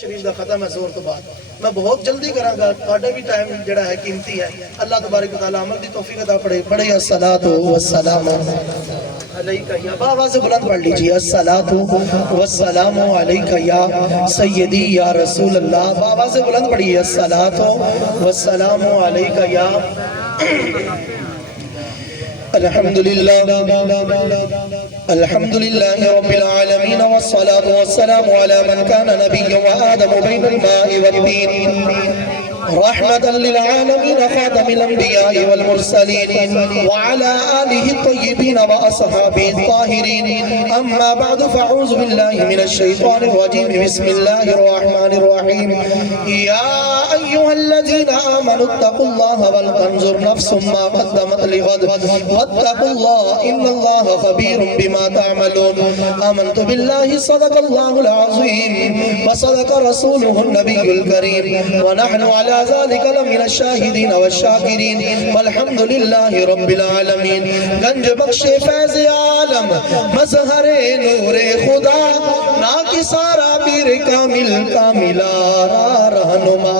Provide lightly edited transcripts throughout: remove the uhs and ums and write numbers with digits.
شریف دا ختم ہے زور تو بعد میں بہت جلدی کراں گا تہاڈا بھی ٹائم جڑا ہے قیمتی ہے اللہ تبارک و تعالی عمل دی توفیق عطا پڑے پڑھے الصلاۃ والسلام علیک یا بابا سے بلند پڑھ لیجیے الصلاۃ والسلام علیک یا سیدی یا رسول اللہ بابا سے بلند پڑھیے الصلاۃ والسلام علیک یا الحمد لله رب العالمين والصلاة والسلام على من كان نبيا وآدم بين الماء والدين رحمة للعالمين خاتم الأنبياء والمرسلين وعلى آله الطيبين وأصحابه الطاهرين أما بعد فأعوذ بالله من الشيطان الرجيم بسم الله الرحمن الرحيم يا أيها الذين آمنوا اتقوا الله ولتنظر نفس ما قدمت لغد واتقوا الله إن الله خبير بما تعملون آمنت بالله صدق الله العظيم وصدق رسوله النبي الكريم ونحن على ذلك لمن الشاهدين والشاكرين والحمد لله رب العالمين گنج بخش فیض عالم مظہر نور خدا ناکی سارا پیر کامل کاملارا رہنما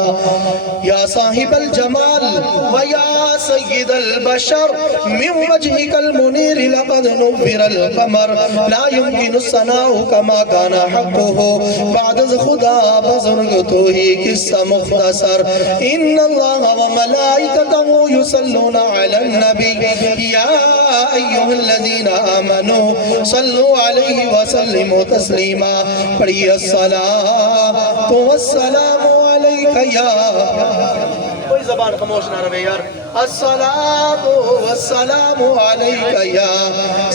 یا صاحب الجمال ویا سید البشر من وجهك المنير لقد نور القمر لا يمكن الثناء كما كان حقه بعد خدا بزرگ تو ہی قصہ مختصر ان اللہ وملائکته يصلون على النبي يا ايها الذين آمنوا صلوا عليه وسلموا تسلیما پڑھیے الصلاۃ والسلام علیک یا کوئی زبان خاموش نہ رہے یار الصلاۃ والسلام علیک یا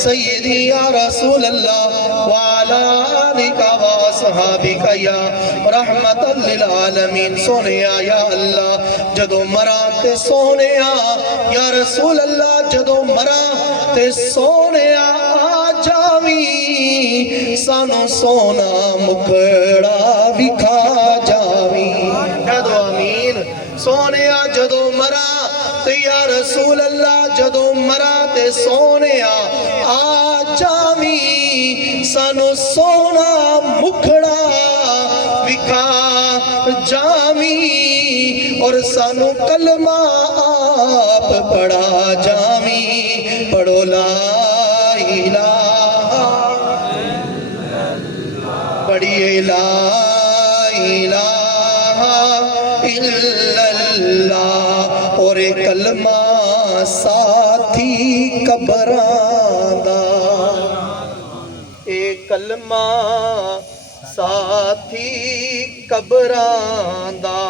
سیدی یا رسول اللہ وعلی آلک واصحابک یا رحمت للعالمین سونیا یا اللہ جدو مرا تے سونیا یا رسول اللہ جدو مرا تے سونیا جاوی سانو سونا مکڑا وکھا جاوی جدو آمین سونیا جدو مرا تے یا رسول اللہ جدو مرا تے سونیا آ جاوی سانو سونا مکھڑا وکھا جاوی اور سانو کلمہ آپ پڑھا جاوی پڑھو لا الہ پڑھیے لا الہ الا اللہ اور کلمہ ساتھی قبراں دا ایک کلمہ ساتھی قبراں دا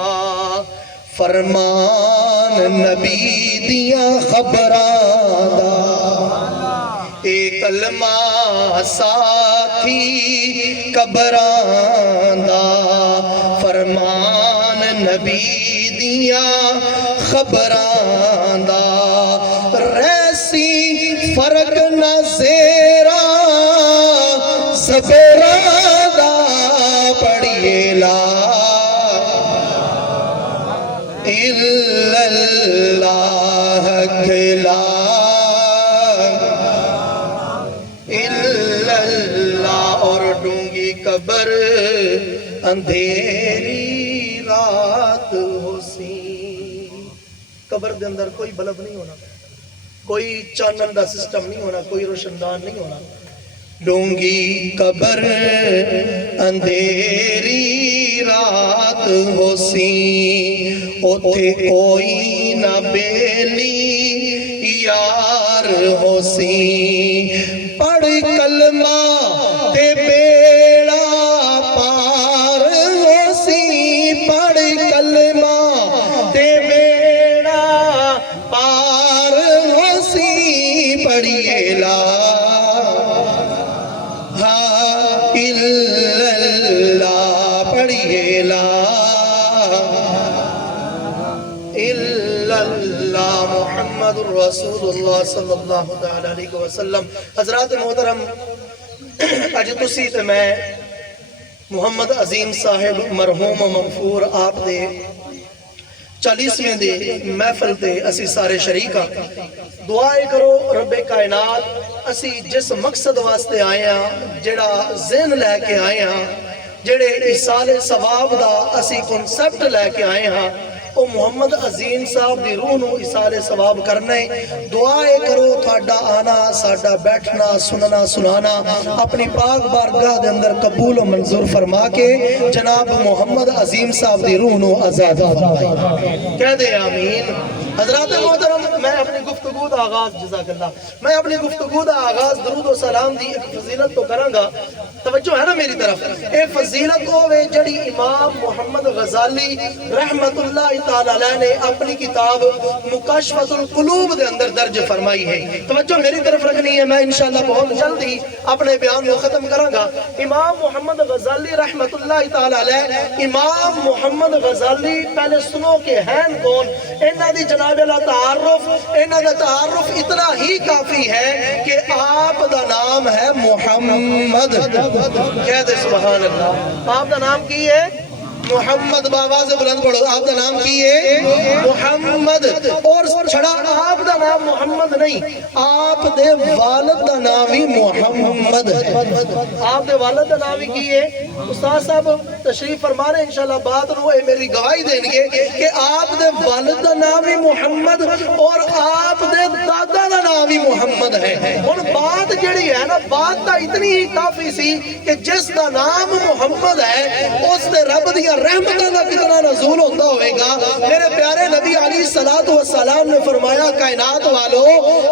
فرمان نبی دیاں خبراں دا اے کلمہ ساتھی قبراں دا فرمان نبی دیاں خبراں دا ریسی فرق نہ زیرا زبراں دا پڑھیے لا الا اللہ لا الا اللہ اور ڈونگی قبر اندھیری رات ہو سی قبر دے اندر کوئی بلب نہیں ہونا کوئی چانن دا سسٹم نہیں ہونا کوئی روشندان نہیں ہونا ڈونگی قبر اندھیری رات ہو سی اوتھے کوئی نہ بیلی یار ہو سی پڑھ کلمہ تے بیڑا پار ہو سی پڑھ کلمہ تے بیڑا پار ہو سی پڑھیے لا الا اللہ پڑھیے لا الا اللہ محمد رسول اللہ صلی اللہ علیہ وسلم حضرات محترم اج تسی تے میں محمد عظیم صاحب مرحوم مغفور آپ دے 40ویں دے محفل تے اسی سارے شریک ہاں دعائے کرو رب کائنات اسی جس مقصد واسطے آئے ہاں جڑا ذہن لے کے آئے ہاں جڑے ایصال ثواب دا اسی کنسپٹ لے کے آئے ہاں او محمد عظیم صاحب دی روح نو ایصال ثواب کرنا ہے۔ دعائے کرو تھاڈا آنا ساڈا بیٹھنا سننا سنانا اپنی پاک بارگاہ دے اندر قبول و منظور فرما کے جناب محمد عظیم صاحب دی روح نو آزاد فرمائے، کہہ دے آمین۔ حضرات محترم، میں اپنی گفتگو دا آغاز جزاک اللہ میں اپنی گفتگو دا آغاز درود و سلام دی ایک فضیلت تو کروں گا، توجہ ہے نا میری طرف۔ اے فضیلت ہوئے جڑی امام محمد غزالی رحمت اللہ تعالی علیہ نے اپنی کتاب مکاشفۃ القلوب دے اندر درج فرمائی ہے، توجہ میری طرف رکھنی ہے۔ میں انشاءاللہ بہت جلد ہی اپنے بیان کو ختم کروں گا۔ امام محمد غزالی رحمت اللہ تعالی علیہ، امام محمد غزالی پہلے سنو کہ ہیں کون؟ انہاں دی جناب اللہ تعارف، انہاں دا تعارف اتنا ہی کافی ہے کہ آپ دا نام ہے محمد، کہہ دے سبحان اللہ۔ آپ دا نام کی ہے محمد، باواز بلند پڑھو، آپ دا نام کی ہے محمد، اور چھڑا آپ دا نام محمد نہیں، آپ دے والد دا نام ہی محمد، آپ دے والد دا نام ہی کی ہے۔ استاد صاحب تشریف فرما رہے انشاءاللہ بعد نو میری گواہی دیں گے کہ آپ دے والد دا نام ہی محمد اور آپ دے دادا دا نام ہی محمد ہے۔ ان بات جڑی ہے نا، بات تا اتنی ہی کافی سی کہ جس دا نام محمد ہے اس دے رب دیا رحمتہ دا کتنا نزول ہوتا ہوئے گا۔ میرے پیارے نبی علیہ السلام نے فرمایا کائنات والو،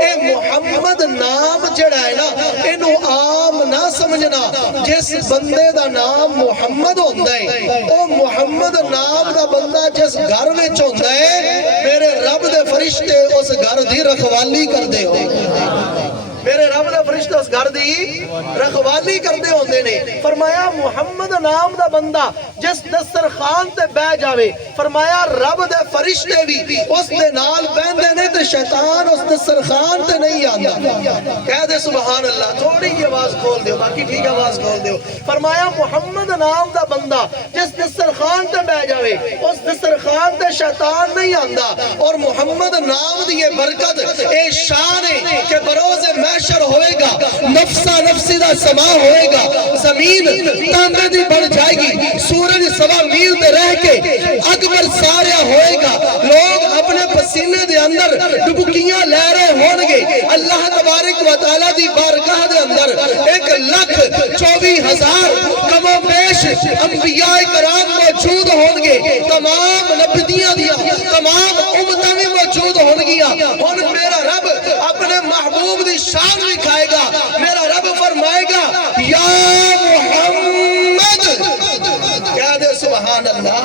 اے محمد نام جڑا ہے نا انہوں عام نہ سمجھنا، جس بندے دا نام محمد ہوندہ ہے او محمد نام دا بندہ جس گھر وچ ہوندہ ہے میرے رب دے فرشتے اس گھر دی رکھوالی کر دے ہو، میرے رب دے فرشتے اس گھر دی رکھوالی کردے ہوندے نے۔ فرمایا محمد نام دا بندہ جس دسترخوان تے بہ جاوے، فرمایا رب دے فرشتے بھی اس دے نال بہندے نے تے شیطان اس دسترخوان تے نہیں آندا، کہہ دے سبحان اللہ۔ تھوڑی یہ آواز کھول دیو، باقی ٹھیک آواز کھول دیو۔ فرمایا محمد نام دا بندہ جس دسترخوان تے بہ جاوے اس دسترخوان تے شیطان نہیں آندا، اور محمد نام دی یہ برکت اے شان ہے کہ بروز محشر ہوئے گا، نفسا نفسی دا سما ہوئے گا، زمین تاندے دی بڑھ جائے گی، سورج سوا میل دے رہ کے اکبر ساریا ہوئے گا، لوگ اپنے پسینے دے اندر ڈبکیاں لے رہے ہونگے، اللہ تبارک و تعالیٰ دی بارگاہ دے اندر 1,24,000 کم و بیش انبیاء کرام موجود ہونگے، تمام نبیوں دیا تمام امتیں میں موجود ہونگیاں۔ اور میرا رب اپنے محبوب دی شان لکھائے گا، میرا رب فرمائے گا یا محمد، کہہ دے سبحان اللہ،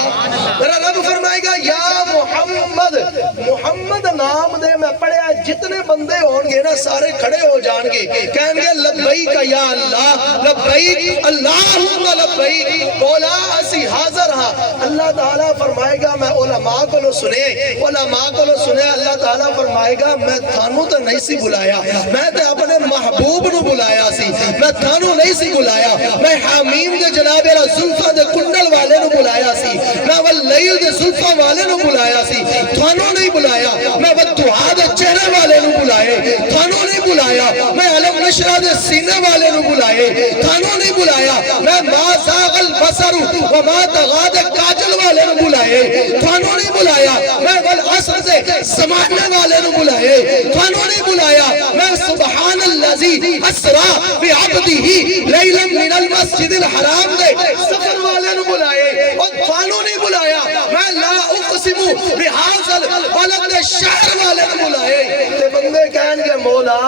میرا رب فرمائے گا یا محمد۔ محمد نام دے میں پڑھیا جتنے بندے ہونگے نا سارے کھڑے ہو جانگے، کہیں گے لبیک یا اللہ، لبیک اللہم لبیک، مولا اسی حاضر ہاں۔ اللہ تعالیٰ فرمائے گا میں علماء کو لو سنے، علماء کو لو سنے، اللہ تعالیٰ فرمائے گا میں تھانوں تو نہیں سی بلایا، میں تے اپنے محبوب نو بلایا سی، میں تھانوں نہیں سی بلایا، میں حامیم دے جناب زلفہ دے کنڈل والے نو بلایا سی، میں واللیل دے زلفہ والے نو بلایا سی، تھانوں نہیں بلایا، میں والدعا دے چہرے والے نو بلائے، تھانوں نہیں بلایا، میں علم نشرہ دے سینے والے نو بلائے، تھانوں نہیں بلایا، میں ما زاغ البصر وما طغى دے کاجل والے نو بلائے، تھانوں نہیں بلایا، میں والعصر دے زمانے والے نو بلائے، تھانوں نہیں بلایا، میں سبحان اللذی اسرا بعبدہ لیلا من المسجد الحرام دے سفر والے نو بلائے، اور تھانوں نہیں بلایا، میں لا اقسم بحاظ البلد دے شہر والے نو بلائے۔ تے بندے کہیں گے مولا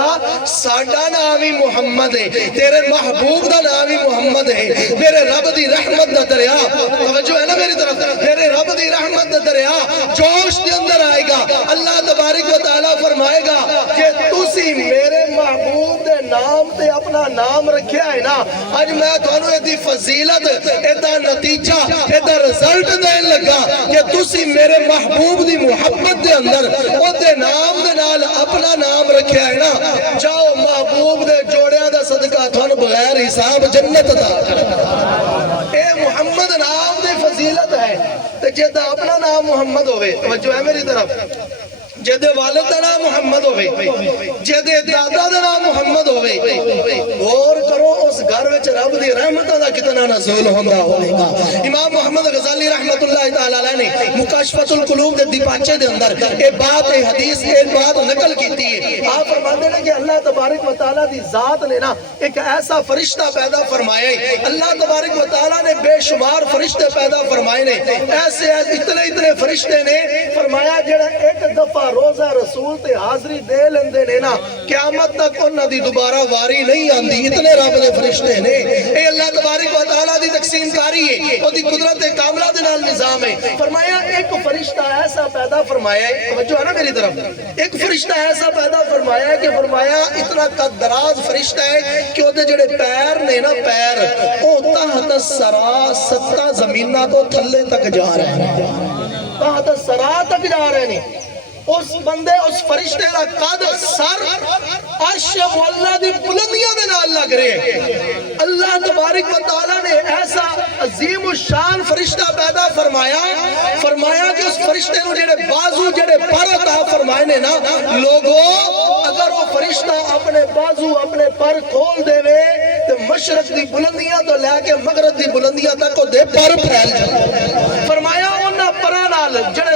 ساڈا نام ہی محمد ہے، تیرے محبوب دا نام ہی محمد ہے، میرے رب دی رحمت دا دریا، توجہ ہے نا میری طرف، میرے رب دی رحمت دا دریا جوش دے اندر آئے گا۔ اللہ تبارک و تعالیٰ فرمائے گا کہ تسی میرے محبوب دے نام تے اپنا نام رکھیا ہے نا، آج میں تھانوں ایدی فضیلت ایدہ نتیجہ ایدہ رزلٹ دین لگا کہ تسی میرے محبوب دی محبت دے اندر او دے نام دے نال اپنا نام رکھیا ہے نا، جاؤ محبوب دے جوڑیا دا صدقہ تھانوں بغیر حساب جنت دا۔ اے محمد نام دے فضیلت ہے تے جیدہ اپنا نام محمد ہوئے، توجہ ہے میری طرف، جہدے والد دا نام محمد ہوئے، جہدے دادا دا نام محمد ہوئے، غور کرو اس گھر وچ رب دی رحمتہ دا کتنا نزول ہوندا ہوئے گا۔ امام محمد غزالی رحمت اللہ تعالیٰ علیہ نے مکاشفۃ القلوب دے دیپاچے دے اندر اے بات اے حدیث اے بات نقل کیتی ہے۔ آپ فرماتے ہیں کہ اللہ تبارک و تعالیٰ دی ذات نے نا ایک ایسا فرشتہ پیدا فرمایا ہے، اللہ تبارک و تعالیٰ نے بے شمار فرشتے پیدا فرمائے نے، ایسے اتنے فرشتے نے فرمایا جڑا ایک دفعہ روزہ رسول تے حاضری دے لندے نے نا قیامت تک انہاں دی دوبارہ واری نہیں آندی، اتنے رب دے فرشتے نے۔ اے اللہ تبارک و تعالیٰ دی تقسیم کاری ہے، وہ دی قدرت کاملہ دے نال نظام ہے۔ فرمایا ایک فرشتہ ایسا پیدا فرمایا ہے، توجہ ہے نا میری طرف، ایک فرشتہ ایسا پیدا فرمایا ہے کہ فرمایا اتنا قد دراز فرشتہ ہے کہ وہ دے جڑے پیر نے نا پیر او تحت السرا 7 زمینہ تو تھلے تک جا رہے ہیں، تحت السرا تک جا رہے ہیں۔ اس بندے اس فرشتے کا قد سر عرش مولا دی بلندیاں دے نال لگ رہے۔ اللہ تبارک و تعالیٰ نے ایسا عظیم الشان فرشتہ پیدا فرمایا کہ اس فرشتے نے جڑے بازو جڑے پر عطا فرمائے نے نا لوگوں، اگر وہ فرشتہ اپنے بازو اپنے پر کھول دے وے تو مشرق دی بلندیاں تو لے کے مغرب دی بلندیاں تک دے پر پھیل جائے۔ فرمایا انہاں پراں نال جڑے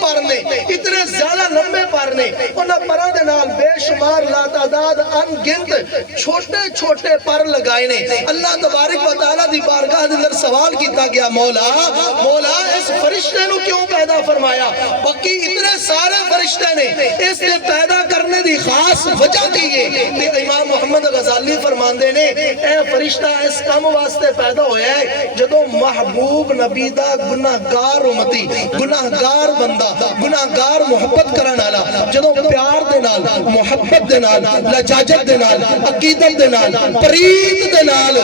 پر نے اتنے زیادہ لمبے پر نے انہاں پروں دے نال بے شمار لا تعداد ان گنت چھوٹے چھوٹے پر لگائے نے۔ اللہ تبارک و تعالیٰ دی بارگاہ دے اندر سوال کیتا گیا، مولا اس فرشتے نو کیوں پیدا فرمایا؟ باقی اتنے سارے فرشتے نے اس نے پیدا کرنے دی خاص وجہ کی ہے۔ امام محمد غزالی فرماندے نے اے فرشتہ اس کام واسطے پیدا ہویا ہے جدوں محبوب نبی دا گناہگار امتی گناہگار بندہ گناہگار محبت کرن والا جدوں پیار دے نال محبت دے نال لجاجت دے نال عقیدت دے نال پریت دے نال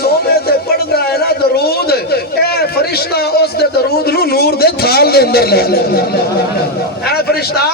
سونے تے پڑھدا ہے نا درود، اے فرشتہ اس دے درود نو نور دے تھال دے اندر لے لیندا، اے فرشتہ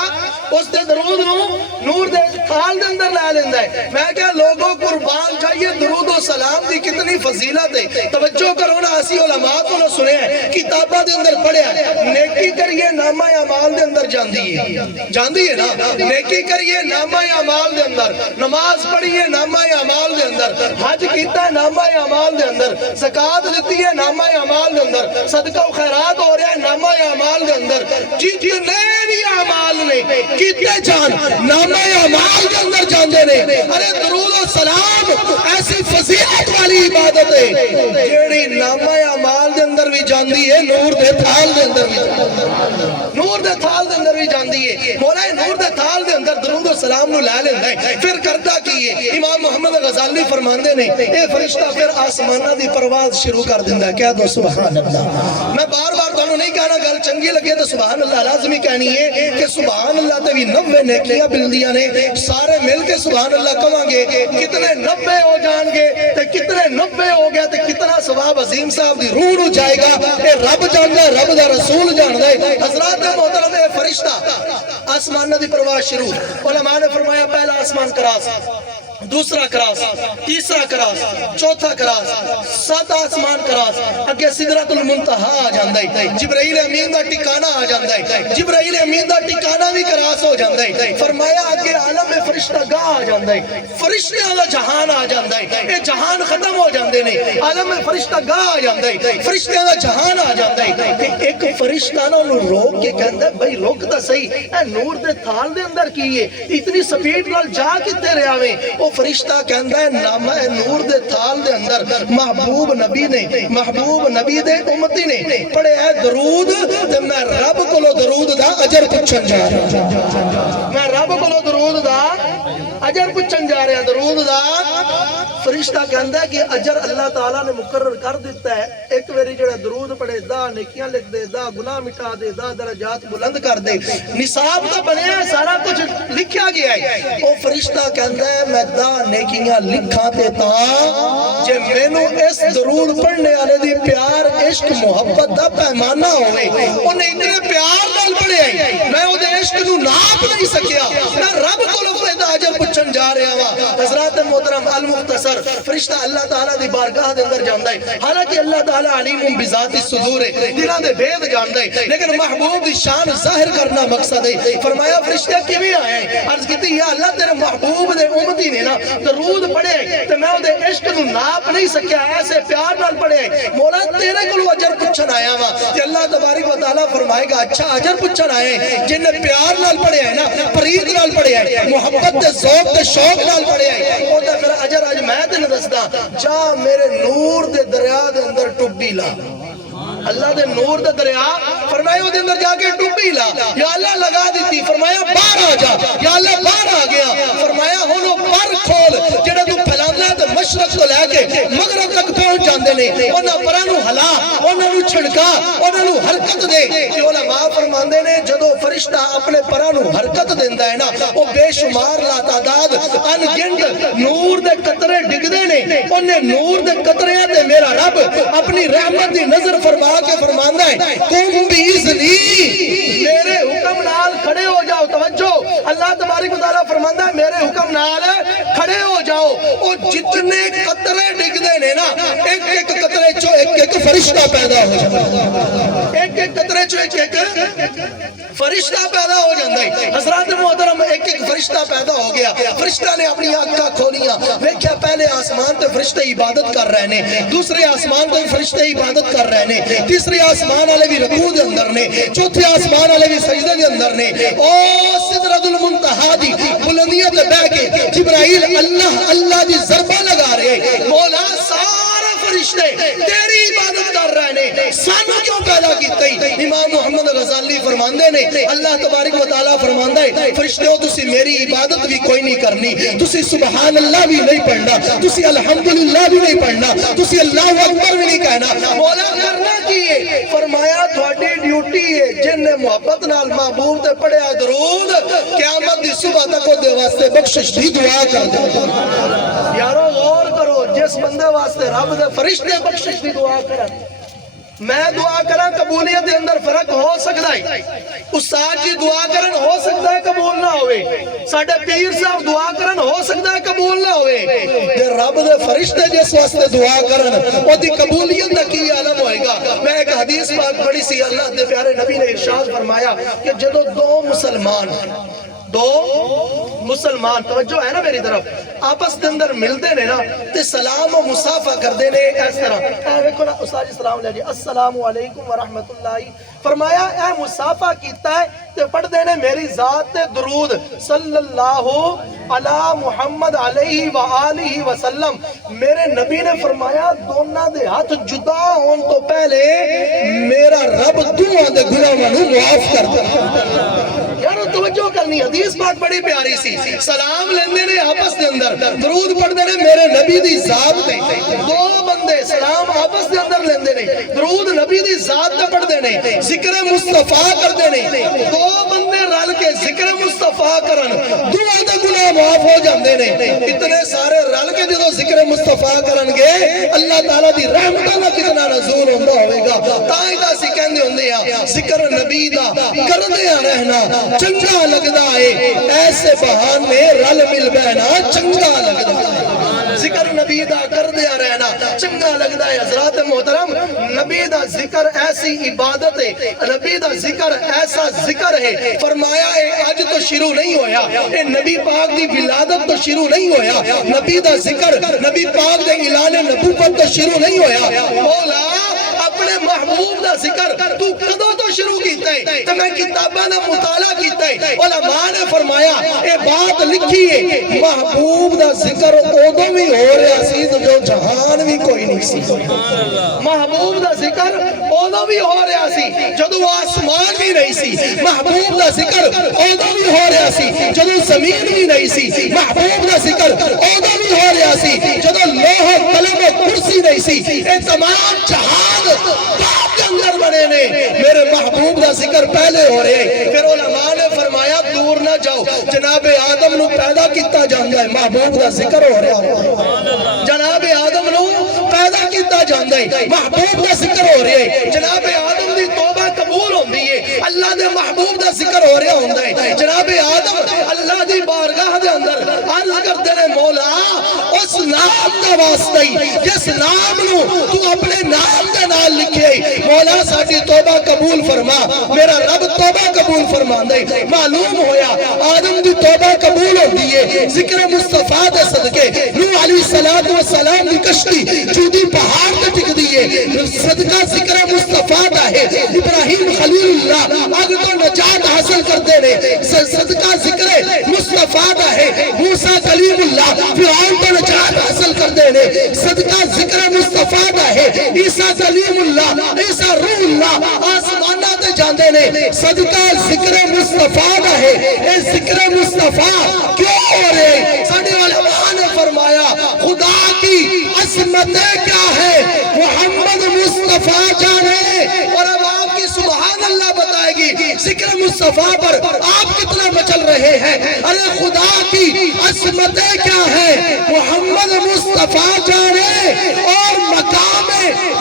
اس دے درود نو نور دے تھال دے اندر لے لیندا ہے۔ میں کہا لوگوں قربان چاہیے درود و سلام دی کتنی فضیلت ہے، توجہ کرو نا، اسی علماء کو سنے ہیں کتاباں دے اندر پڑھیا نیکی کریے نامہ اعمال دے اندر جاندی ہے نا، نیکی کریے نامہ اعمال دے اندر، نماز پڑھیے نامہ اعمال دے اندر، حج کیتا ہے نامہ اعمال دے اندر، زکات دیتی ہے نامہ اعمال دے اندر، صدقہ و خیرات ہو رہا ہے نامہ اعمال دے اندر، جتنے بھی اعمال نے کیتے جان نامہ اعمال دے اندر جاندے نے۔ ارے درود و سلام ایسی فضیلت والی عبادت ہے جیڑی نامہ اعمال دے اندر بھی جاندی ہے، نور دے تھال دے اندر بھی نور دے تھال دے اندر بھی جاندی ہے۔ مولا نور دے تھال دے اندر درود و سلام نو لے لیندا ہے، پھر کردا کی ہے؟ امام محمد غزالی فرماندے نے اے فرشتہ پھر آسماناں دی پرواز شروع کر دیندا ہے۔ کہہ دو سبحان اللہ۔ میں بار بار تانوں نہیں کہنا، گل چنگی لگے تو سبحان اللہ لازمی کہنی ہے کہ سبحان اللہ تے بھی 90 نیکیاں ملدیاں نے، سارے مل کے سبحان اللہ کہاں گے، کتنے 90 ہو جان گے تے کتنے 90 ہو گیا تے کتنا ثواب عظیم صاحب دی روح نو جائے گا، اے رب جاندا ہے، رب دا رسول جاندا ہے۔ حضرات محترم فرشتہ آسمان دی پرواز شروع، علماء نے فرمایا پہلا آسمان کراس، دوسرا کراس، تیسرا کراس، چوتھا کراس، 7 آسمان کراس، اگے سدرۃ المنتہا آ جاندا ہے، جبرائیل امین دا ٹھکانہ آ جاندا ہے، جبرائیل امین دا ٹھکانہ بھی کراس ہو جاندا ہے۔ فرمایا اگے عالم فرشتہ گاہ آ جاندا ہے، فرشتیاں دا جہان آ جاندا ہے، اے جہان ختم ہو جاندے نے، عالم فرشتہ گاہ آ جاندا ہے، فرشتیاں دا جہان آ جاندا ہے۔ ایک فرشتہ نہ انہوں روک کے کہندا ہے بھائی روک دا صحیح، اے نور دے تھال دے اندر کی ہے اتنی سپیڈ نال جا کتے رہیا ویں؟ او فرشتہ کہندا ہے نامہ نور دے تھال دے اندر محبوب نبی نے محبوب نبی دے امتی نے پڑھے ہے درود تے میں رب کولو درود دا اجر پچھن جا رہا ہوں، میں رب کولو درود دا اجر پچھن جا رہا، درود دا فرشتہ کہندا ہے کہ اجر اللہ تعالیٰ نے مقرر کر دیتا ہے، ایک ویری جڑا درود پڑھے دا نیکیاں لکھ دے، دا گناہ مٹا دے، دا درجات بلند کر دے، نصاب تو بنے ہیں، سارا کچھ لکھیا گیا ہے۔ وہ فرشتہ کہندا ہے میں دا نیکیاں لکھا تے تاں جے مینوں اس درود پڑھنے والے دی پیار عشق محبت دا پیمانہ ہوئے، انہیں اتنے پیار نال پڑھے ہیں میں وہ دے عشق نو ناپ نہیں سکیا، میں رب کو لفظ دا اجر پچھن جا رہا ہوا۔ حضرات محترم المختصر فرشتہ اللہ تعالیٰ دی بارگاہ دے اندر جاندا ہے، حالانکہ اللہ تعالیٰ علیم بذات الصدور ہے، دلاں دے بھید جاندا ہے، لیکن محبوب دی شان ظاہر کرنا مقصد ہے۔ فرمایا فرشتے کیویں آئے ہیں؟ عرض کیتی یا اللہ تیرے محبوب دے امتی نے نا درود پڑھے تے میں اودے عشق نو ناپ نہیں سکیا، ایسے پیار نال پڑھے مولا تیرے کولوں اجر پوچھن آیا وا تے اللہ تبارک و تعالیٰ فرمائے گا اچھا اجر پوچھن آئے جن نے پیار نال پڑھے ہے نا، فرید نال پڑھے ہے، محبت تے ذوق تے شوق نال پڑھے ہے، او دا پھر اجر اج میں تے دسدا جا میرے نور دے دریا دے اندر ٹبی لا، اللہ دے نور دے دریا فرمایا وہ دے اندر جا کے ٹوپی لا، یا اللہ لگا دیتی، فرمایا باہر آ جا، یا اللہ باہر آ گیا، فرمایا ہونو پر کھول جڑا تو پھیلانا تے مشرق تو لے کے مغرب تک پہنچ جاندے نے، انہاں پراں نو ہلا، انہاں نو چھڑکا، انہاں نو حرکت دے کہ علماء فرماندے نے جدو فرشتہ اپنے پراں نو حرکت دیندا ہے نا وہ بے شمار لا تعداد ان گنت نور دے قطرے ڈگدے نے، انہیں نور دے قطریاں تے میرا رب اپنی رحمت دی نظر فرما کے فرماندہ ہے تم بھی اذنی میرے حکم نال کھڑے ہو جاؤ، توجہ اللہ تبارک و تعالیٰ فرماندہ ہے میرے حکم نال کھڑے ہو جاؤ، اور جتنے قطرے ڈگدے نے نا ایک ایک قطرے چو ایک ایک فرشتہ پیدا ہو جاتا، ایک ایک قطرے چو ایک ایک فرشتہ پیدا ہو جاندہ ہے۔ حضرات محترم ایک ایک فرشتہ پیدا ہو گیا، فرشتہ نے اپنی آنکھاں کھولیاں، دیکھیا پہلے آسمان تے فرشتے عبادت کر رہے نے، دوسرے آسمان تے فرشتے عبادت کر رہے نے، تیسرے آسمان والے بھی رکوع دے اندر نے، چوتھے آسمان والے بھی سجدے دے اندر نے، او سدرۃ المنتہا دی بلندیاں تے بیٹھ کے جبرائیل اللہ اللہ دی ضربہ لگا رہے، مولا سارا فرشتے تیری عبادت کر رہے نے، سانو کیوں پیدا کیتا ہی؟ امام محمد غزالی فرماندے نے اللہ تبارک و تعالیٰ فرماندہ ہے فرشتوں تسی میری عبادت بھی کوئی نہیں کرنی، تسی سبحان اللہ بھی نہیں پڑھنا، تسی الحمدللہ بھی نہیں پڑھنا، تسی اللہ اکبر بھی نہیں کہنا، مولا کرنا کیے؟ فرمایا تھوڑی ڈیوٹی ہے جن نے محبت نال محبوب تے پڑھیا درود قیامت دی صبح تک وہ دے واسطے بخشش دی دعا کر دے۔ یارو غور کرو جس بندے واسطے رب دے فرشتے بخشش دی دعا کرن، میں دعا کرا قبولیت دے اندر فرق ہو سکتا ہے، استاد جی دعا کرن ہو سکتا ہے قبول نہ ہوئے، ساڑھے پیر صاحب دعا کرن ہو سکتا ہے قبول نہ ہوئے، دے رب دے فرشتے جس واسطے دعا کرن وہ دی قبولیت نہ کی عالم ہوئے گا۔ میں ایک حدیث پاک بڑی سی اللہ دے پیارے نبی نے ارشاد فرمایا کہ جدو دو مسلمان توجہ ہے نا میری طرف آپس دے اندر ملتے نے نا تے سلام و مصافہ کر دینے اس طرح اے ویکھو نا استاد جی سلام لے جی السلام علیکم ورحمت اللہ، فرمایا اے مصافہ کیتا ہے تے پڑھ دینے میری ذات تے درود صلی اللہ علی محمد علیہ وآلہ وسلم، میرے نبی نے فرمایا دونوں دے ہاتھ جدا ہون تو پہلے میرا رب دعا دے گناہاں نو معاف کر دے۔ یارو توجہ کرنی حدیث پاک بڑی پیاری سی، سلام لیندے نے آپس دے اندر، درود پڑھدے نے میرے نبی دی ذات تے، دو بندے سلام آپس دے اندر لیندے نے، درود نبی دی ذات تے پڑھدے نے، ذکر مصطفیٰ کردے نے، دو بندے رل کے ذکر مصطفیٰ کرن دعا دے گناہ معاف ہو جاندے نے، اتنے سارے رل کے جدو ذکر مصطفیٰ کرن گے اللہ تعالیٰ دی رحمت اللہ کتنا نزول ہوندہ ہوئے گا، تائیں دا سی کہندے ہوندے ہیں ذکر نبی دا کردے رہنا چنگا لگدا ہے، ایسے بہانے رل مل بہنا چنگا لگدا ہے، ذکر نبی دا کر دیا رہنا چنگا لگدا ہے۔ حضرات محترم نبی دا ذکر ایسی عبادت ہے، نبی دا ذکر ایسا ذکر ہے، فرمایا ہے آج تو شروع نہیں ہویا، اے نبی پاک دی ولادت تو شروع نہیں ہویا، نبی دا ذکر نبی پاک دے اعلان نبوت تو شروع نہیں ہویا، مولا اپنے محبوب دا ذکر تو کدوں تو شروع کیتا ہے تو میں کتاباں دا مطالعہ کیتا ہے، علماء نے فرمایا اے بات لکھی ہے محبوب دا ذکر ادوں بھی ہو رہا سی جو جہان بھی کوئی نہیں سی، محبوب دا ذکر ادوں بھی ہو رہا سی جدو آسمان بھی نہیں سی، محبوب دا ذکر ادوں بھی ہو رہا سی جدو زمین بھی نہیں سی، محبوب دا ذکر ادوں بھی ہو رہا سی جدو لوح و قلم و کرسی نہیں سی، اے تمام جہان باپ کے اندر بنے نے، میرے محبوب دا ذکر پہلے ہو رہے، پھر علماء نے فرمایا دور نہ جاؤ، جناب آدم نو پیدا کیتا جاندہ ہے محبوب دا ذکر ہو رہا، جناب آدم نو پیدا کیتا جاندہ ہے محبوب دا ذکر ہو رہے، جناب آدم دی توبہ قبول ہوندی ہے اللہ دے محبوب دا ذکر ہو رہا ہوندہ ہے، جناب آدم اللہ دی بارگاہ دے اندر عرض کرتے ہیں مولا نام دا واسطہ ہی جس نام نو تو اپنے نام دے نال لکھے مولا ساڈی توبہ قبول فرما میرا رب توبہ قبول فرما دے معلوم ہویا آدم دی توبہ قبول ہوتی ہے ذکر مصطفیٰ دے صدقے نوح علیہ السلام دی کشتی چودی پہاڑ تے ٹک دیئے صدقہ ذکر مصطفیٰ دا ہے ابراہیم خلیل اللہ اگ تو نجات حاصل کر دے رہے صدقہ ذکر مصطفیٰ دا ہے موسیٰ کلیم اللہ فرعون تو نجات حاصل کر دے رہے صدقہ ذکر مصطفیٰ دا ہے عیسیٰ کلیم اللہ عیسیٰ روح اللہ آسمانہ تے جاندے نے صدقہ ذکر مصطفیٰ دا ہے اے ذکر مصطفیٰ کیوں ہو رہے ساڑھے علماء نے فرمایا خدا کی عظمتیں کیا ہے محمد مصطفیٰ جانے اور اب آپ کی سبحان اللہ بتائے گی ذکر مصطفیٰ پر آپ کتنا مچل رہے ہیں ارے خدا کی عظمتیں کیا ہے محمد مصطفیٰ جانے اور مقام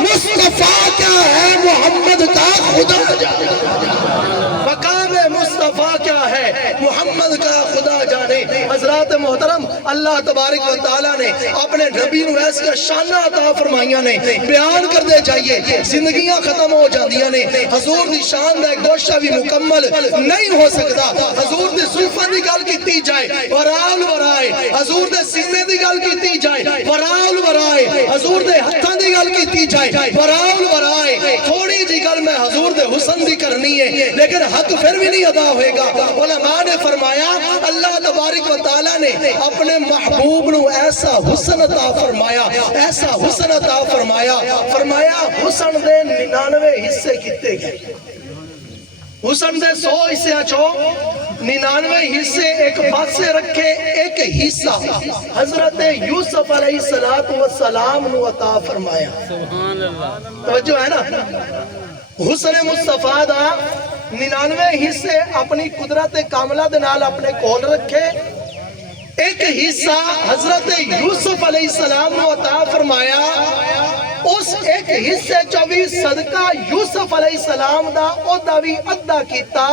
مصطفیٰ کیا ہے محمد کا خدا جانے مقام مصطفیٰ کیا ہے محمد کا خدا جانے حضرات محترم اللہ تبارک و تعالیٰ نے اپنے نبی نو ایسا شانہ عطا فرمائیاں نے بیان کر دے جائیے زندگیاں ختم ہو جاندیاں نے حضور دی شان دا ایک گوشہ بھی مکمل نہیں ہو سکتا حضور دی زلفان دی گل کیتی جائے ورال ورائے حضور دے سینے دی گل کیتی جائے ورال ورائے حضور دے ہتھاں دی گل کیتی جائے ورال ورائے تھوڑی جی گل میں حضور دے حسن دی کرنی ہے لیکن حق پھر بھی نہیں ادا ہوئے گا علماء نے فرمایا اللہ تبارک و تعالیٰ نے اپنے محبوب نو ایسا حسن عطا فرمایا ایسا حسن عطا فرمایا فرمایا حسن دے 99 حصے کیتے گئے حسن دے 100 حصے چو 99 حصے ایک پاسے رکھے ایک حصہ حضرت یوسف علیہ السلام نو عطا فرمایا سبحان اللہ توجہ ہے نا حسن مصطفیٰ دا 99 حصے اپنی قدرت کاملہ دے نال اپنے کول رکھے ایک حصہ حضرت یوسف علیہ السلام نے عطا فرمایا اس ایک حصے چوی صدقہ یوسف علیہ السلام دا او دا بھی ادھا کیتا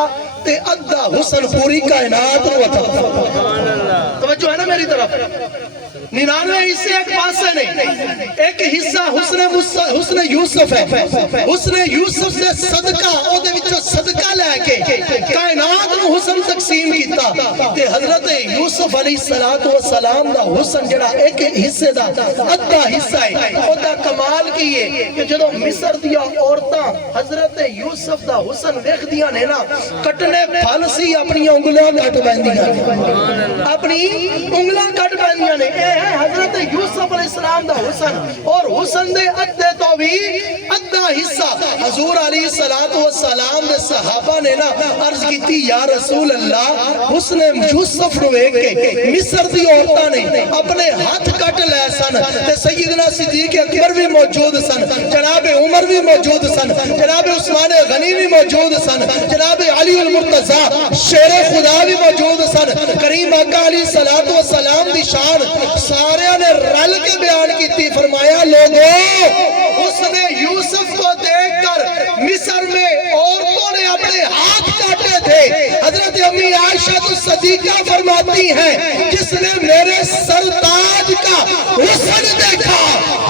تے ادھا حسن پوری کائنات نے عطا فرمایا توجہ ہے نا میری طرف 99 حصے ایک پاسے نہیں ایک حصہ حسن یوسف ہے حسن یوسف سے صدقہ او دے وچوں صدقہ لے کے کائنات نو حسن تقسیم کیتا تے حضرت یوسف علیہ السلام دا حسن جڑا ایک حصے دا ادھا حصہ ہے او دا کمال کیے کہ جدوں مصر دیا عورتاں حضرت یوسف دا حسن ویکھ دیاں نے نا کٹنے پھل سی اپنی انگلیاں کٹ پیندیاں اپنی انگلیاں کٹ پیندیاں نے حضرت یوسف علیہ السلام دا حسن اور حسن دے ادھے تو بھی ادھا حصہ حضور علیہ السلام دے صحابہ نے نا عرض کیتی یا رسول اللہ حسن یوسف نو ویکھ کے مصر دی عورتاں نے اپنے ہاتھ کٹ لے سن تے سیدنا صدیق اکبر بھی موجود سن جناب عمر بھی موجود سن جناب عثمان غنی بھی موجود سن جناب علی المرتضی شیر خدا بھی موجود سن کریم آقا علیہ السلام دی شان سارے نے رل کے بیان کیتی فرمایا لوگوں حسن یوسف کو دیکھ کر مصر میں عورتوں نے اپنے ہاتھ کاٹے تھے حضرت امی عائشہ صدیقہ فرماتی ہیں جس نے میرے سرتاج کا حسن دیکھا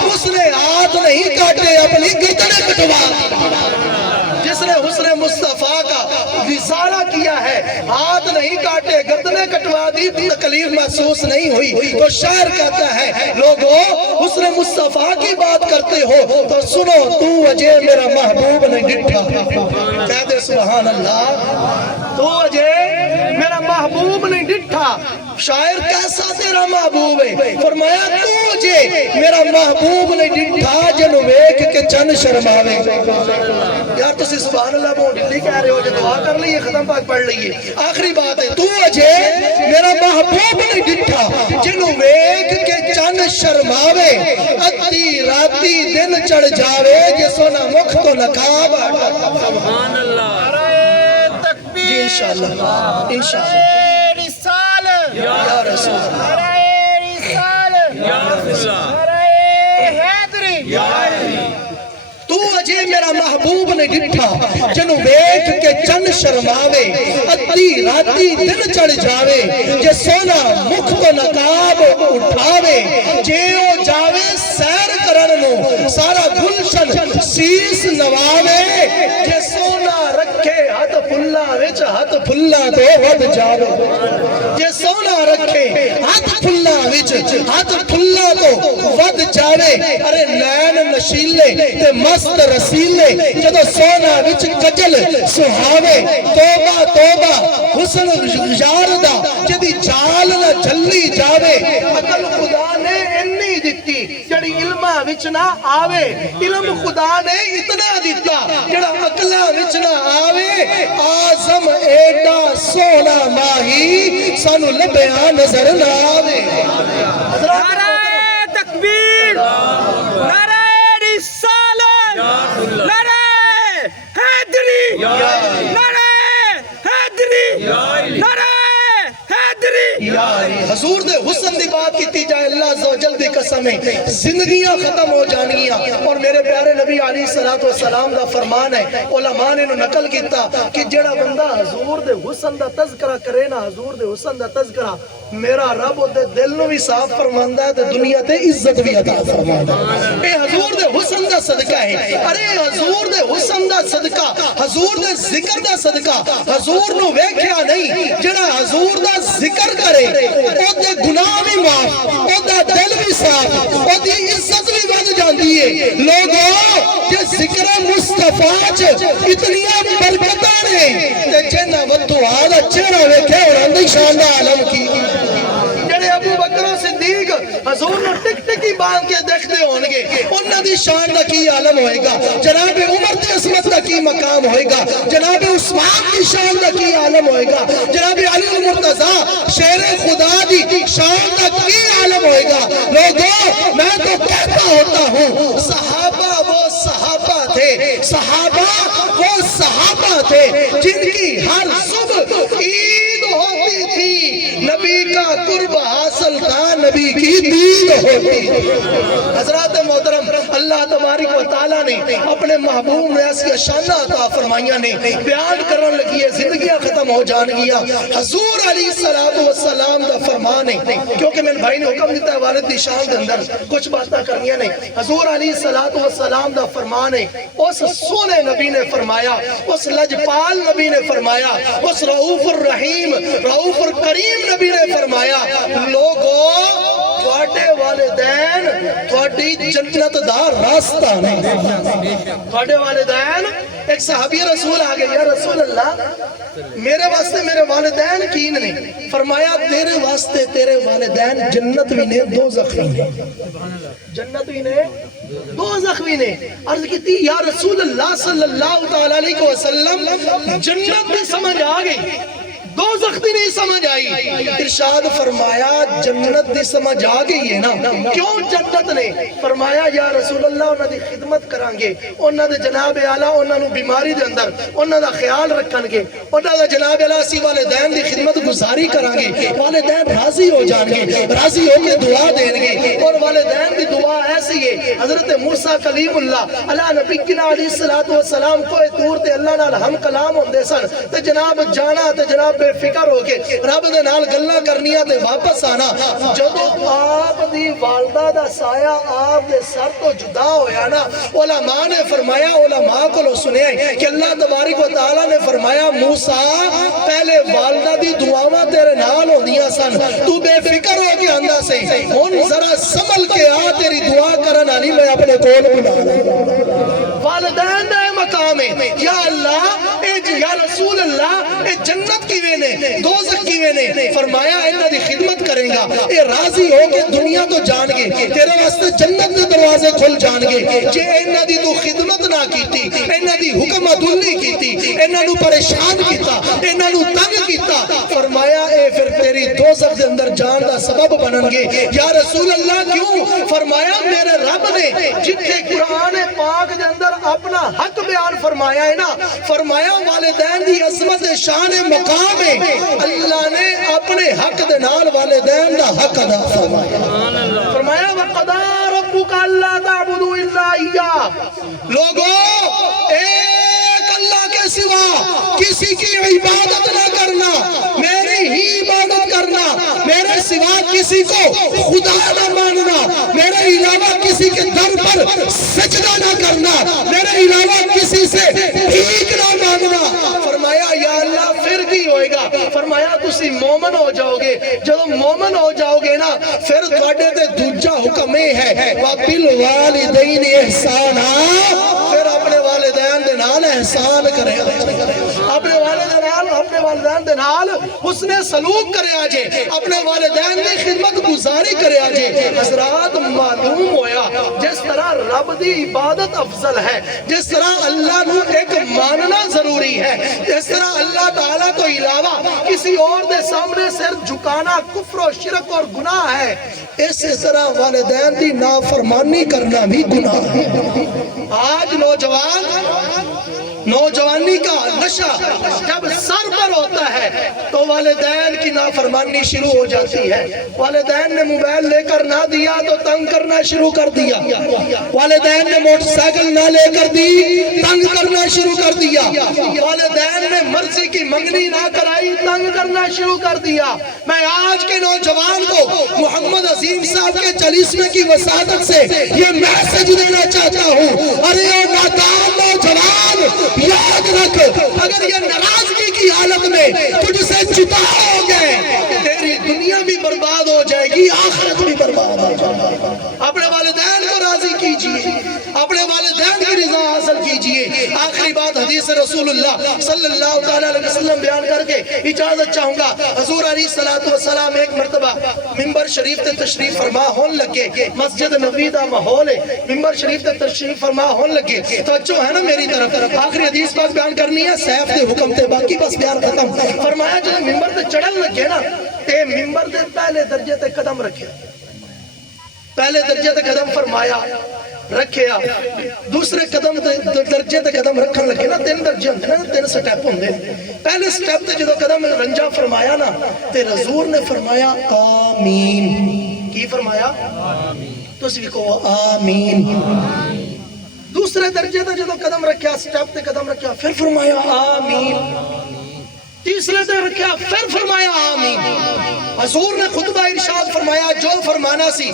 اس نے ہاتھ نہیں کاٹے اپنی گردنیں کٹوا جس نے حسن مصطفیٰ کا وصالہ کیا ہے ہاتھ نہیں کاٹے گردنیں کٹوا دی تکلیف محسوس نہیں ہوئی تو شاعر کہتا ہے لوگوں حسن مصطفیٰ کی بات کرتے ہو تو سنو تو وجہ میرا محبوب نہیں ڈٹھا کہہ دے سبحان اللہ تو وجہ میرا محبوب نہیں ڈٹھا شاعر کیسا تیرا محبوب ہے فرمایا تو وجہ میرا محبوب نہیں ڈٹھا جنو ویکھ کے چند شرماوے یار تو سبحان اللہ بہت ڈلی کہہ رہے ہو جو دعا کر لئیے ختم پاک پڑھ لئیے آخری بات ہے تو اجے میرا محبوب نہیں ڈٹھا جنو ویکھ کے چند شرماوے ادھی راتی دن چڑھ جاوے جسو نہ مکھ تو نقاب سبحان اللہ جی انشاءاللہ رسال یا رسول اللہ یا رسول اللہ تو اجے میرا محبوب نے ڈٹھا جنو ویکھ کے چند شرماوے ادھی راتی دن چڑھ جاوے جے سونا مکھ تو نقاب اٹھاوے جے او جاوے سیر کرن نو سارا گلشن سیس نواوے جے سونا رکھے ہاتھ پھلا وچ ہاتھ پھلا تو ود جاوے جے سونا رکھے ہاتھ پھلا وچ ہاتھ پھلا تو ود جاوے ارے نین نشیلے تے مست رسیلے جدو سونا وچ کجل سہاوے توبہ توبہ حسن یار دا جدی جال نہ جلی جاوے عقل خدا نے انی دتی جڑی علمہ وچ نہ آوے علم خدا نے اتنا دیتا جڑا عقلہ وچ نہ آوے آزم ایڈا سونا ماہی سانو لبیاں نظر نہ آوے نعرہ تکبیر نعرہ رسالت نعرہ حیدری نعرہ حیدری نعرہ حیدری حضور دے حسن دی بات کیتی جائے اللہ عز و جل دی قسم ہے زندگیاں ختم ہو جانگیاں اور میرے پیارے نبی علیہ السلام دا فرمان ہے علماء نے نقل کیتا کہ جڑا بندہ حضور دے حسن دا تذکرہ کرے نا حضور دے حسن دا تذکرہ میرا رب دے دل نو بھی صاف فرماندا ہے تے دنیا تے عزت بھی عطا فرماندا ہے اے حضور دے حسن دا صدقہ ہے ارے حضور دے حسن دا صدقہ حضور دے ذکر دا صدقہ حضور نو ویکھیا نہیں جڑا حضور دا ذکر کرے او دے گناہ بھی معاف او دا دل بھی صاف او دی عزت بھی بڑھ جاندی ہے لوگوں یہ ذکر مصطفیٰ چ اتنیاں برکتاں نے تے جنہ ودعا دا چہرہ ویکھے اور اندی شان دا عالم کی جڑے ابو بکر و صدیق حضور نو ٹک ٹکی باندھ کے دیکھتے ہونگے انہاں دی شان دا کی عالم ہوئے گا جناب عمر دی عظمت دا کی مقام ہوئے گا جناب عثمان دی شان دا کی عالم ہوئے گا جناب علی المرتضی شیر خدا دی شان دا کی عالم ہوئے گا لوگوں میں تو کہتا ہوتا ہوں صحابہ وہ صحابہ تھے صحابہ وہ صحابہ تھے جن کی ہر صبح عید ہوتی تھی نبی کا قرب حاصل تھا نبی کی دید ہوتی حضرات محترم اللہ تبارک و تعالیٰ نے اپنے محبوب میں ایسی شانہ عطا فرمائیاں نے بیان کرن لگی ہے زندگیاں ختم ہو جان گیا حضور علیہ السلام دا فرمان ہے کیونکہ میرے بھائی نے حکم دیتا ہے والد دی شان دے اندر کچھ باتیں کرنیاں نہیں حضور علیہ السلام دا فرمان ہے اس سونے نبی نے فرمایا اس لجپال نبی نے فرمایا اس رؤوف الرحیم رؤوف الکریم نبی نے فرمایا لوگوں تھوڑے والدین تھوڑی جنت دا راستہ نہیں تھوڑے والدین ایک صحابی رسول آگے یا رسول اللہ میرے واسطے میرے والدین کین نہیں فرمایا تیرے واسطے تیرے والدین جنت بھی نے دوزخ بھی نے جنت بھی نے دوزخ بھی نے عرض کی تھی یا رسول اللہ صلی اللہ علیہ وسلم جنت بھی سمجھ آگئی دوزخ دی نہیں سمجھ آئی ارشاد فرمایا جنت دی سمجھ آگئی ہے نا کیوں جنت نے فرمایا یا رسول اللہ انہاں دی خدمت کرانگے انہاں دے جناب اعلیٰ انہاں نو بیماری دے اندر انہاں دا خیال رکھنگے انہاں دا جناب اعلیٰ سی والدین دی خدمت گزاری کرانگے والدین راضی ہو جانگے راضی ہو کے دعا دینگے اور والدین دی دعا ایسی ہے حضرت موسیٰ کلیم اللہ علیہ نبینا علیہ السلام کوئی دور تے اللہ نال ہم کلام ہوندے سن تے جناب جانا تے جناب بے فکر ہو کے رب دے نال گلاں کرنیاں تے واپس آنا جدوں آپ دی والدہ دا سایہ آپ دے سر تو جدا ہویا نا علماء نے فرمایا علماء کو سنیا کہ اللہ تبارک و تعالیٰ نے فرمایا موسیٰ پہلے والدہ دی دعاواں تیرے نال ہوندیاں سن تو بے فکر ہو کے آندا سے ہن ذرا سنبھل کے آ تیری دعا کرن والی میں اپنے کول بلا والدین دا مقام ہے یا اللہ یا رسول اللہ اے جنت کی وینے دوزخ کی وینے فرمایا انہاں دی خدمت کریں گا اے راضی ہو کے دنیا تو جان گے تیرے واسطے جنت دے دروازے کھل جان گے جے انہاں دی تو خدمت نہ کیتی انہاں دی حکم عدلی کیتی انہاں نو پریشان کیتا انہاں نو تنگ کیتا فرمایا اے پھر تیری دوزخ دے اندر جان دا سبب بنن گے یا رسول اللہ کیوں فرمایا میرے رب نے جتھے قرآن پاک دے اندر اپنا حق بیان فرمایا ہے نا فرمایا والدین دی عظمت شان مقام ہے اللہ نے اپنے حق دے نال والدین دا حق ادا فرمایا فرمایا وَقَضَى رَبُّكَ أَلَّا تَعْبُدُوا إِلَّا إِيَّاهُ لوگوں ایک اللہ کے سوا کسی کی عبادت نہ کرنا، میری ہی عبادت کرنا، میرے سوا کسی کو خدا نہ ماننا، میرے علاوہ کسی کے در پر سجدہ نہ کرنا، میرے علاوہ کسی سے بھیک نہ مانگنا۔ فرمایا یا اللہ پھر کی ہوئے گا؟ فرمایا تسی مومن ہو جاؤ گے، جب مومن ہو جاؤ گے نا پھر تواڈے تے دوجا حکم یہ ہے وَبِالْوَالِدَيْنِ احسانا، پھر اپنے والدین دے نال احسان کرے، اپنے والدین دے نال حسن سلوک کرے آجے، اپنے والدین دی خدمت گزاری کرے آجے۔ حضرات معلوم ہویا جس طرح رب دی عبادت افضل ہے، جس طرح اللہ نو ایک ماننا ضروری ہے، جس طرح اللہ تعالیٰ کو علاوہ کسی اور دے سامنے سر جھکانا کفر و شرک اور گناہ ہے، اسی طرح والدین دی نافرمانی کرنا بھی گناہ ہے۔ آج نوجوانی کا نشہ جب سر پر ہوتا ہے تو والدین کی نافرمانی شروع ہو جاتی ہے۔ والدین نے موبائل لے کر نہ دیا تو تنگ کرنا شروع کر دیا، والدین نے موٹر سائیکل نہ لے کر دی تنگ کرنا شروع کر دیا، والدین نے مرضی کی منگنی نہ کرائی تنگ کرنا شروع کر دیا۔ میں آج کے نوجوان کو محمد عظیم صاحب کے چالیسویں کی وساطت سے یہ میسج دینا چاہتا ہوں، ارے او نادان نوجوان یاد رکھ، اگر یہ ناراضگی کی حالت میں تجھ سے جدا ہو گئے تیری دنیا بھی برباد ہو جائے گی، آخرت بھی برباد ہو جائے گی۔ اپنے والدین کو راضی کیجئے، اپنے والدین کی رضا حاصل کیجئے۔ آخری بات حدیث رسول اللہ صلی اللہ علیہ وسلم بیان کر کے اجازت چاہوں گا۔ حضور علیہ السلام ایک مرتبہ ممبر شریف تے تشریف فرما ہون لگے، مسجد نبوی دا ماحول ہے، ممبر شریف تے تشریف فرما ہون لگے، توجہ ہے نا میری طرف، آخری حدیث بات بیان کرنی ہے، سیف دے حکم تے باقی بس بیان ختم۔ فرمایا جب ممبر تے چڑھن لگے نا تے ممبر دے پہلے درجے تے قدم رکھے، پہلے درجے تے قدم فرمایا رکھیا، دوسرے قدم درجے تے قدم رکھن لگے نا، تین درجے ہوندے نا، تین سٹیپ ہوندے، پہلے سٹیپ تے جدو قدم رنجا فرمایا نا تے حضور نے فرمایا آمین۔ کی فرمایا؟ تسی بھی کہو آمین۔ دوسرے درجے تے جدو قدم رکھیا، سٹیپ تے قدم رکھیا، پھر فرمایا آمین۔ تیسرے تے رکھیا، پھر فرمایا آمین۔ حضور نے خطبہ ارشاد فرمایا، جو فرمانا سی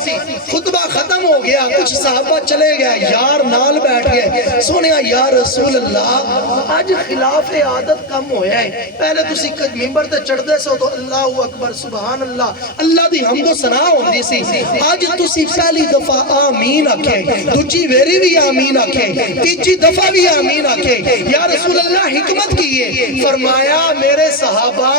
خطبہ ختم ہو گیا، کچھ صحابہ چلے گیا، یار نال بیٹھ گئے، سونیا یا رسول اللہ آج خلاف عادت کم ہویا ہے، پہلے تسی ممبر تے چڑھ دے سو تو اللہ اکبر سبحان اللہ اللہ دی حمد و ثنا ہوندی سی، آج تسی پہلی دفعہ آمین آکھے، دوجی ویری بھی آمین آکھے، تیجی دفعہ بھی آمین آکھے، یا رسول اللہ حکمت کیے؟ فرمایا میرے صحابہ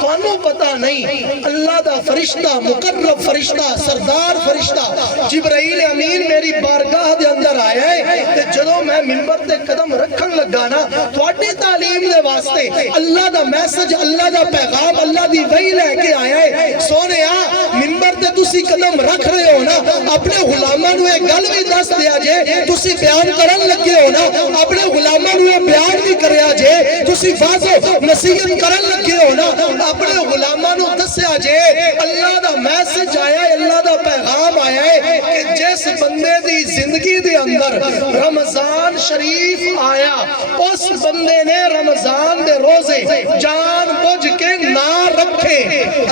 تانوں پتہ نہیں، اللہ دا فرشتہ مقرب فرشتہ سردار فرشتہ جبرائیل امین میری بارگاہ دے اندر آیا ہے تے جدوں میں منبر تے قدم رکھن لگا نا تواڈی تعلیم دے واسطے اللہ دا میسج اللہ دا پیغام اللہ دی وحی لے کے آیا ہے۔ سونیا منبر تے تسی قدم رکھ رہے ہو نا، اپنے غلاماں نوں یہ گل بھی دس دیا جے، تسی بیان کرن لگے ہو نا اپنے غلاماں نوں یہ بیان بھی کریا جے، تسی واضح نصیحت کرن لگے ہو نا اپنے غلاماں نوں دسیا جے اللہ دا میسج آیا ہے، اللہ دا پیغام آیا ہے کہ جس بندے دی زندگی دے اندر رمضان شریف آیا اس بندے نے رمضان دے روزے جان بوجھ کے نہ رکھے،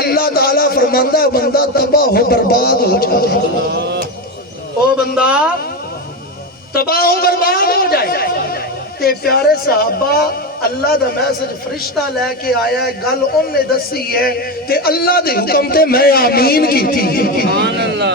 اللہ تعالیٰ فرماندہ بندہ تباہ و برباد ہو جائے، او بندہ تباہ و برباد ہو جائے۔ تے پیارے صحابہ اللہ دا میسج فرشتہ لے کے آیا ہے، گل ان نے دسی ہے تے اللہ دے حکم تے میں آمین کی تھی۔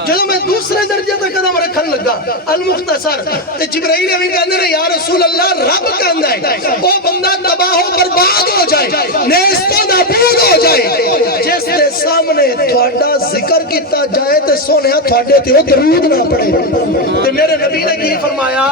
جدو میں دوسرے درجے تے قدم رکھن لگا المختصر تے جبرائیل امین کہندے نے یا رسول اللہ رب کہندا ہے او بندہ تباہ و برباد ہو جائے، نیست و نابود ہو جائے جس دے سامنے تہاڈا ذکر کیتا جائے تے سونیا تہاڈے تے درود نہ پڑے۔ تے میرے نبی نے کی فرمایا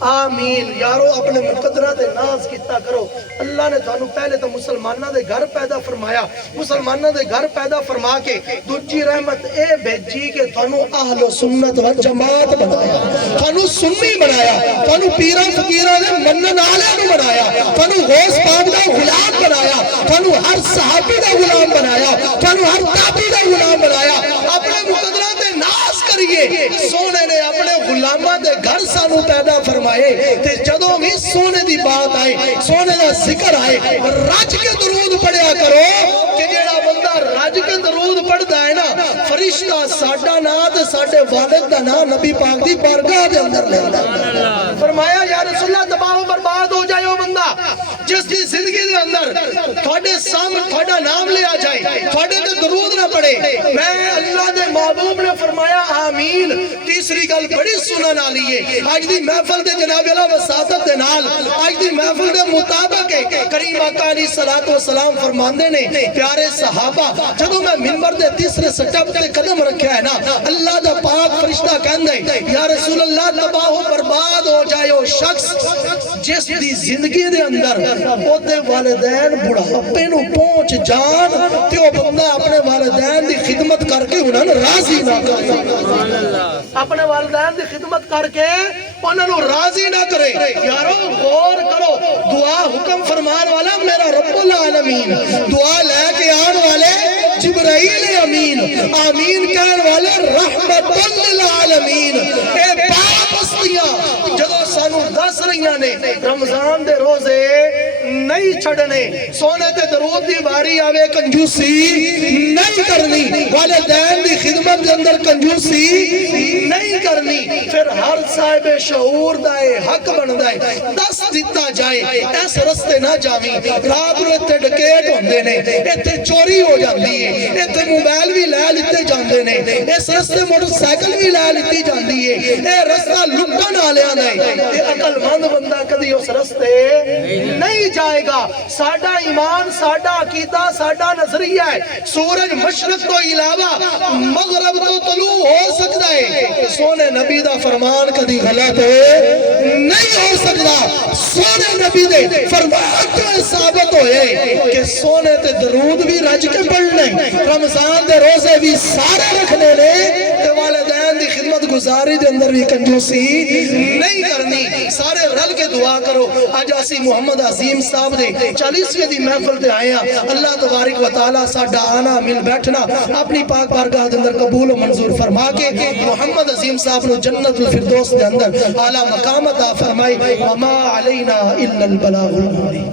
آمین۔ یارو اپنے مقدرہ دے ناز کیتا کرو، اللہ نے تانوں پہلے تو مسلمانہ دے گھر پیدا فرمایا، مسلمانہ دے گھر پیدا فرما کے دوجی رحمت اے بھیجی کہ تانوں اہل سنت و جماعت بنایا، تانوں سنی بنایا، تانوں پیرہ فقیرہ دے منن والے نوں بنایا، تانوں غوث پاک دا غلام بنایا، تانوں ہر صحابی دا غلام بنایا، تانوں ہر تابعی دا غلام بنایا۔ اپنے مقدرہ دے ناز کریے، سونے نے اپنے غلامہ دے گھر سانوں سانو پیدا فرمائے تے جدوں بھی سونے دی بات آئے سونے دا ذکر آئے رج کے درود پڑھیا کرو کہ جیڑا بندہ رج کے درود پڑھدا ہے نا فرشتہ ساڈا نام تے ساڈے والد دا نام نبی پاک دی بارگاہ دے اندر لیندا ہے۔ فرمایا یا رسول اللہ تباہ و برباد ہو جائے وہ بندہ جس کی زندگی دے اندر تھوڑے سامنے تھوڑا نام لیا جائے تھوڑے تے درود نہ پڑے میں اللہ دے محبوب نے فرمایا آمین۔ تیسری گل بڑی سنن والی ہے اج دی محفل دے جناب والا وساطت دے نال اج دی محفل دے مطابق کریم آقا علیہ الصلوۃ والسلام فرماندے نے پیارے صحابہ جدوں میں منبر دے تیسرے سٹپ تے قدم رکھیا ہے نا اللہ دا پاک فرشتہ کہندا ہے یا رسول اللہ تباہ و برباد ہو جائے وہ شخص جس دی زندگی دے اندر او دے والدین بڑھاپے نو پہنچ جان تے او بندہ اپنے والدین دی خدمت کر کے انہاں نوں راضی نہ کرے اپنے والدین دی خدمت کر کے انہاں نوں راضی نہ کرے۔ یارو غور کرو دعا حکم فرمان والا میرا رب العالمین دعا لے کے آن والے جبرائیل امین آمین کہن والے رحمت للعالمین اے پاک ہستیاں جدو سانو دس رہیاں نے رمضان دے روزے نہیں چھڑنے سونے تے درود دی باری آوے کنجوسی نہیں کرنی والدین دی خدمت دے اندر کنجوسی نہیں کرنی پھر ہر صاحب شعور دائے حق بندہ ہے دس دیتا جائے ایس رستے نہ جاویں رات رو اتھے ڈکیٹ ہوندے نے اتھے چوری ہو جاندی ہے اتھے موبائل بھی لے لیتے جاندے نے اس رستے موٹر سائیکل بھی لے لیتی جاندی ہے اے رستہ لکن آلیاں دے اے عقل مند بندہ کدی اس رستے نہیں جائے گا۔ ساڈا ایمان ساڈا عقیدہ ساڈا نظریہ ہے سورج مشرق تو علاوہ مغرب تو طلوع ہو سکتا ہے سونے نبی دا فرمان کدی غلط نہیں ہو سکتا سونے نبی دے فرمان تو ثابت ہوئے کہ سونے تے درود بھی رج کے پڑھنے رمضان دے روزے بھی سارے رکھنے نے تے والدین دی خدمت گزاری دے اندر بھی کنجوسی نہیں کرنی۔ سارے رل کے دعا کرو آج اسی محمد عظیم صاحب دے 40ویں دی محفل تے آئے ہیں اللہ تبارک و تعالی ساڈا آنا مل بیٹھنا اپنی پاک بارگاہ دے اندر قبول و منظور فرما کے محمد عظیم صاحب نو جنت الفردوس دے اندر اعلی مقام عطا فرمائے وما علینا الا البلاغ المبین۔